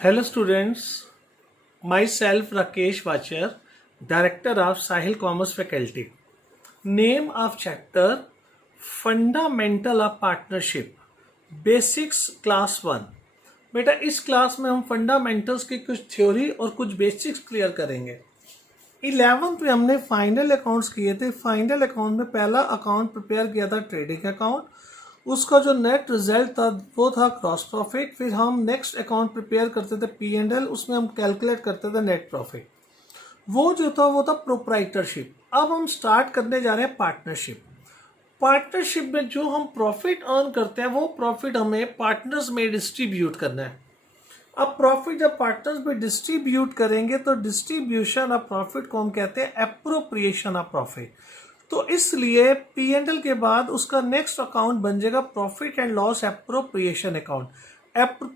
Hello students, myself Rakesh Vachar, Director of Sahil Commerce Faculty. Name of chapter Fundamental of Partnership, Basics Class 1. बेटा इस class में हम fundamentals की कुछ theory और कुछ बेसिक्स क्लियर करेंगे। 11th में हमने फाइनल अकाउंट्स किए थे। फाइनल अकाउंट में पहला अकाउंट प्रिपेयर किया था ट्रेडिंग अकाउंट, उसका जो नेट रिजल्ट था वो था क्रॉस प्रॉफिट। फिर हम नेक्स्ट अकाउंट प्रिपेयर करते थे P&L, उसमें हम कैलकुलेट करते थे नेट प्रॉफिट। वो जो था वो था प्रोप्राइटरशिप। अब हम स्टार्ट करने जा रहे हैं पार्टनरशिप। पार्टनरशिप में जो हम प्रॉफिट अर्न करते हैं वो प्रॉफिट हमें पार्टनर्स में डिस्ट्रीब्यूट करना है। अब प्रॉफिट जब पार्टनर्स में डिस्ट्रीब्यूट करेंगे तो डिस्ट्रीब्यूशन ऑफ प्रॉफिट को हम कहते हैं एप्रोप्रिएशन ऑफ प्रॉफिट। तो इसलिए P&L के बाद उसका नेक्स्ट अकाउंट बन जाएगा profit and loss appropriation account.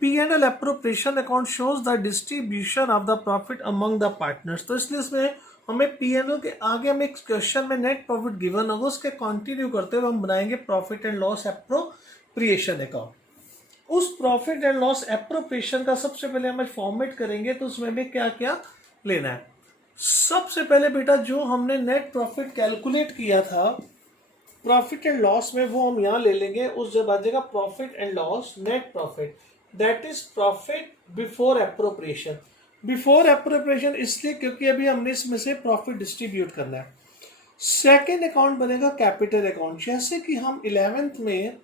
P&L appropriation account shows the distribution of the profit among the partners. तो इसलिए इसमें हमें P&L के आगे हमें एक क्वेश्चन में नेट प्रॉफिट गिवन होगा, उसके कंटिन्यू करते हुए हम बनाएंगे profit and loss appropriation account. उस प्रॉफिट एंड लॉस एप्रोप्रिएशन का सबसे पहले हम फॉर्मेट करेंगे तो उसमें हमें क्या क्या लेना है। सबसे पहले बेटा जो हमने नेट प्रॉफिट कैलकुलेट किया था प्रॉफिट एंड लॉस में, वो हम यहां ले लेंगे। उस जब आ जाएगा profit and loss net profit, that is profit before appropriation. Before appropriation इसलिए क्योंकि अभी हमने इसमें से प्रॉफिट डिस्ट्रीब्यूट करना है। सेकेंड अकाउंट बनेगा कैपिटल अकाउंट। जैसे कि हम 11th में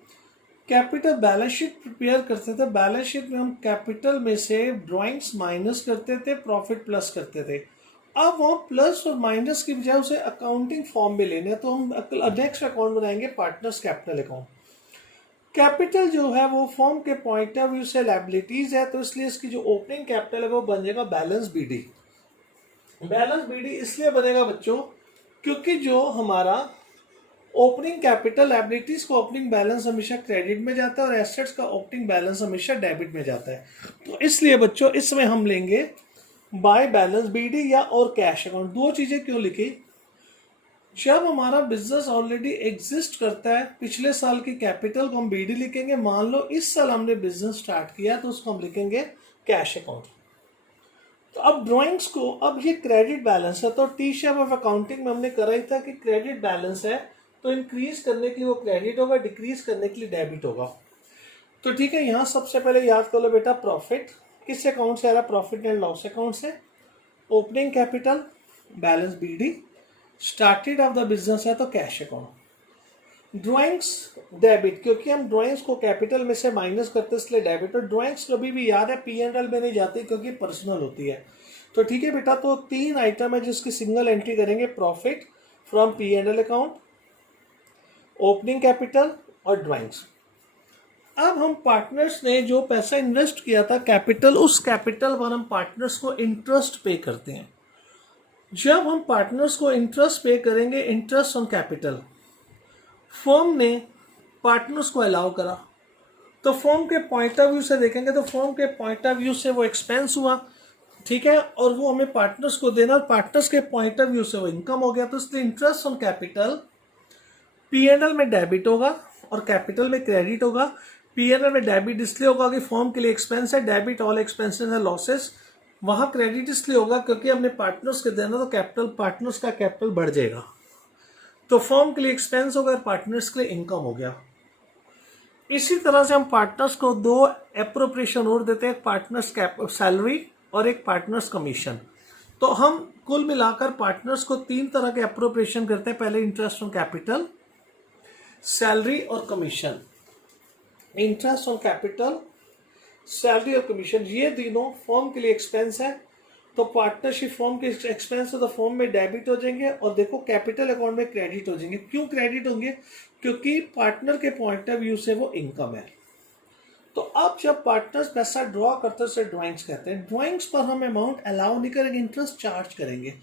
कैपिटल बैलेंस शीट प्रिपेयर करते थे, बैलेंस शीट में हम कैपिटल में से ड्राइंग्स माइनस करते थे, प्रॉफिट प्लस करते थे। अब वो प्लस और माइनस की बजाय उसे अकाउंटिंग फॉर्म में लेने, तो हम नेक्स्ट अकाउंट बनाएंगे पार्टनर्स कैपिटल अकाउंट। कैपिटल जो है वो फॉर्म के पॉइंट ऑफ व्यू से लायबिलिटीज है, तो इसलिए इसकी जो ओपनिंग कैपिटल है वो बन जाएगा बैलेंस बीडी। बैलेंस बीडी इसलिए बनेगा बच्चों क्योंकि जो हमारा ओपनिंग कैपिटल लायबिलिटीज का ओपनिंग बैलेंस हमेशा क्रेडिट में जाता है और एसेट्स का ओपनिंग बैलेंस हमेशा डेबिट में जाता है। तो इसलिए बच्चों इसमें हम लेंगे बाय बैलेंस बीडी या और कैश अकाउंट। दो चीजें क्यों लिखी? जब हमारा बिजनेस ऑलरेडी एग्जिस्ट करता है, पिछले साल की कैपिटल को हम बीडी लिखेंगे। मान लो इस साल हमने बिजनेस स्टार्ट किया तो उसको हम लिखेंगे कैश अकाउंट। तो अब ड्राइंग्स को, अब ये क्रेडिट बैलेंस है तो टी शेप ऑफ अकाउंटिंग में हमने करा ही था कि क्रेडिट बैलेंस है तो इंक्रीज करने के लिए वो क्रेडिट होगा, डिक्रीज करने के लिए डेबिट होगा। तो ठीक है, यहां सबसे पहले याद कर लो बेटा प्रॉफिट किस अकाउंट से आ रहा है? प्रॉफिट एंड लॉस अकाउंट से। Opening capital balance BD, started off the business है तो कैश अकाउंट। ड्राइंग्स डेबिट, क्योंकि हम ड्राइंग्स को कैपिटल में से माइनस करते इसलिए डेबिट। और ड्राइंग्स कभी भी याद है P&L में नहीं जाती क्योंकि पर्सनल होती है। तो ठीक है बेटा, तो तीन आइटम है जिसकी सिंगल एंट्री करेंगे, profit from P&L account, opening capital और ड्राइंग्स। अब हम पार्टनर्स ने जो पैसा इन्वेस्ट किया था कैपिटल, उस कैपिटल पर हम पार्टनर्स को इंटरेस्ट पे करते हैं। जब हम पार्टनर्स को इंटरेस्ट पे करेंगे, इंटरेस्ट ऑन कैपिटल, फर्म ने पार्टनर्स को अलाउ करा तो फर्म के पॉइंट ऑफ व्यू से देखेंगे तो फर्म के पॉइंट ऑफ व्यू से वो एक्सपेंस हुआ, ठीक है, और वो हमें पार्टनर्स को देना और पार्टनर्स के पॉइंट ऑफ व्यू से वो इनकम हो गया। तो इसलिए इंटरेस्ट ऑन कैपिटल P&L में डेबिट होगा और कैपिटल में क्रेडिट होगा। P&L में डेबिट इसलिए होगा कि फॉर्म के लिए एक्सपेंस है, डेबिट ऑल एक्सपेंसेस है लॉसेस। वहां क्रेडिट इसलिए होगा क्योंकि हमने पार्टनर्स के देना तो कैपिटल, पार्टनर्स का कैपिटल बढ़ जाएगा। तो फॉर्म के लिए एक्सपेंस होगा और पार्टनर्स के लिए इनकम हो गया। इसी तरह से हम पार्टनर्स को दो एप्रोप्रिएशन और देते हैं, एक पार्टनर्स सैलरी और एक पार्टनर्स कमीशन। तो हम कुल मिलाकर पार्टनर्स को तीन तरह के एप्रोप्रिएशन करते हैं। पहले इंटरेस्ट ऑन कैपिटल, सैलरी और commission. Interest on capital, salary और कमीशन, ये तीनों फॉर्म के लिए एक्सपेंस है तो पार्टनरशिप फॉर्म के एक्सपेंस है तो फॉर्म में डेबिट हो जाएंगे और देखो कैपिटल अकाउंट में क्रेडिट हो जाएंगे। क्यों क्रेडिट होंगे? क्योंकि पार्टनर के पॉइंट ऑफ व्यू से वो इनकम है। तो अब जब पार्टनर्स पैसा ड्रॉ करते हैं उसे ड्राइंग्स कहते हैं। ड्राइंग्स पर हम अमाउंट अलाउ नहीं करेंगे, इंटरेस्ट चार्ज करेंगे।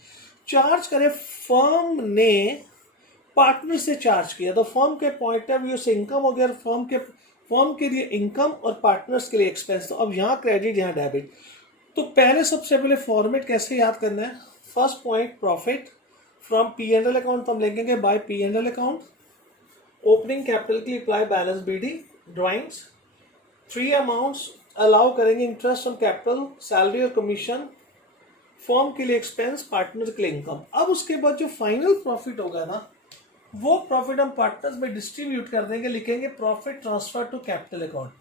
चार्ज करें, फर्म ने पार्टनर से चार्ज किया तो फर्म के पॉइंट ऑफ व्यू से इनकम हो गया, फर्म के लिए इनकम और पार्टनर्स के लिए एक्सपेंस। तो अब यहाँ क्रेडिट यहाँ डेबिट। तो पहले सबसे पहले फॉर्मेट कैसे याद करना है? First point profit from P&L account, तो हम लिखेंगे by P&L account. Opening capital के लिए apply balance BD, drawings. Three amounts allow करेंगे इंटरेस्ट ऑन कैपिटल, सैलरी और कमीशन, फॉर्म के लिए एक्सपेंस, पार्टनर के लिए इनकम। अब उसके बाद जो फाइनल प्रॉफिट होगा ना, वो प्रॉफिट हम पार्टनर्स में डिस्ट्रीब्यूट कर देंगे, लिखेंगे profit transfer to capital account.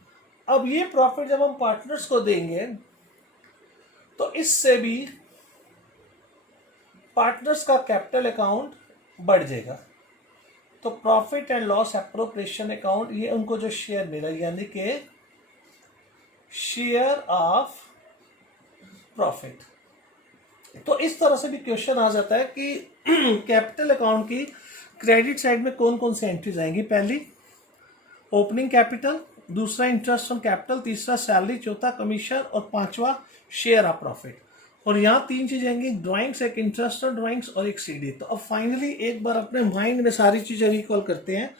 अब ये प्रॉफिट जब हम पार्टनर्स को देंगे तो इससे भी पार्टनर्स का कैपिटल अकाउंट बढ़ जाएगा। तो profit and loss appropriation account, ये उनको जो शेयर मिला, यानी कि शेयर ऑफ प्रॉफिट। तो इस तरह से भी क्वेश्चन आ जाता है कि कैपिटल अकाउंट की क्रेडिट साइड में कौन कौन सी एंट्रीज आएंगी। पहली ओपनिंग कैपिटल, दूसरा इंटरेस्ट ऑन कैपिटल, तीसरा सैलरी, चौथा कमीशन और पांचवा शेयर ऑफ प्रॉफिट। और यहाँ तीन चीजें आएंगी, ड्राइंग्स, एक इंटरेस्ट ऑन ड्राइंग्स और एक सीडी। तो अब फाइनली एक बार अपने माइंड में सारी चीजें रिकॉल करते हैं।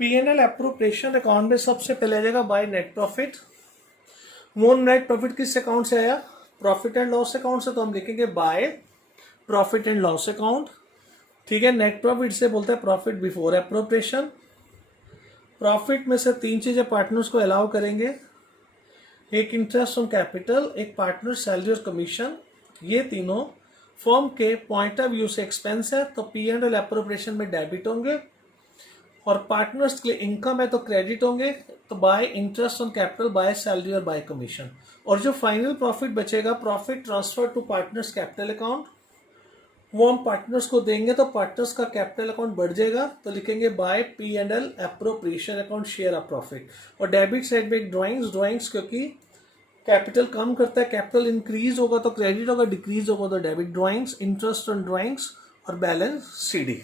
P&L एप्रोप्रिएशन अकाउंट में सबसे पहले आ जाएगा बाय नेट प्रॉफिट। वो नेट प्रॉफिट किस अकाउंट से आया? प्रॉफिट एंड लॉस अकाउंट से। तो हम लिखेंगे by profit and loss account. ठीक है, नेट प्रॉफिट से बोलते हैं प्रॉफिट बिफोर एप्रोप्रिएशन। प्रॉफिट में से तीन चीजें पार्टनर्स को अलाउ करेंगे, एक इंटरेस्ट ऑन कैपिटल, एक पार्टनर सैलरी और कमीशन। ये तीनों फर्म के पॉइंट ऑफ व्यू से एक्सपेंस है, तो P&L एप्रोप्रिएशन में डेबिट होंगे। और पार्टनर्स के लिए इनकम है तो क्रेडिट होंगे, तो by interest on capital, by salary और बाय कमीशन। और जो फाइनल प्रॉफिट बचेगा, profit transfer to partners capital account, वो हम पार्टनर्स को देंगे तो पार्टनर्स का कैपिटल अकाउंट बढ़ जाएगा, तो लिखेंगे by P&L appropriation account, share of profit. और डेबिट साइड में एक ड्राइंग्स क्योंकि कैपिटल कम करता है, कैपिटल इंक्रीज होगा तो क्रेडिट होगा, डिक्रीज होगा तो debit. Drawings, interest on drawings और बैलेंस CD।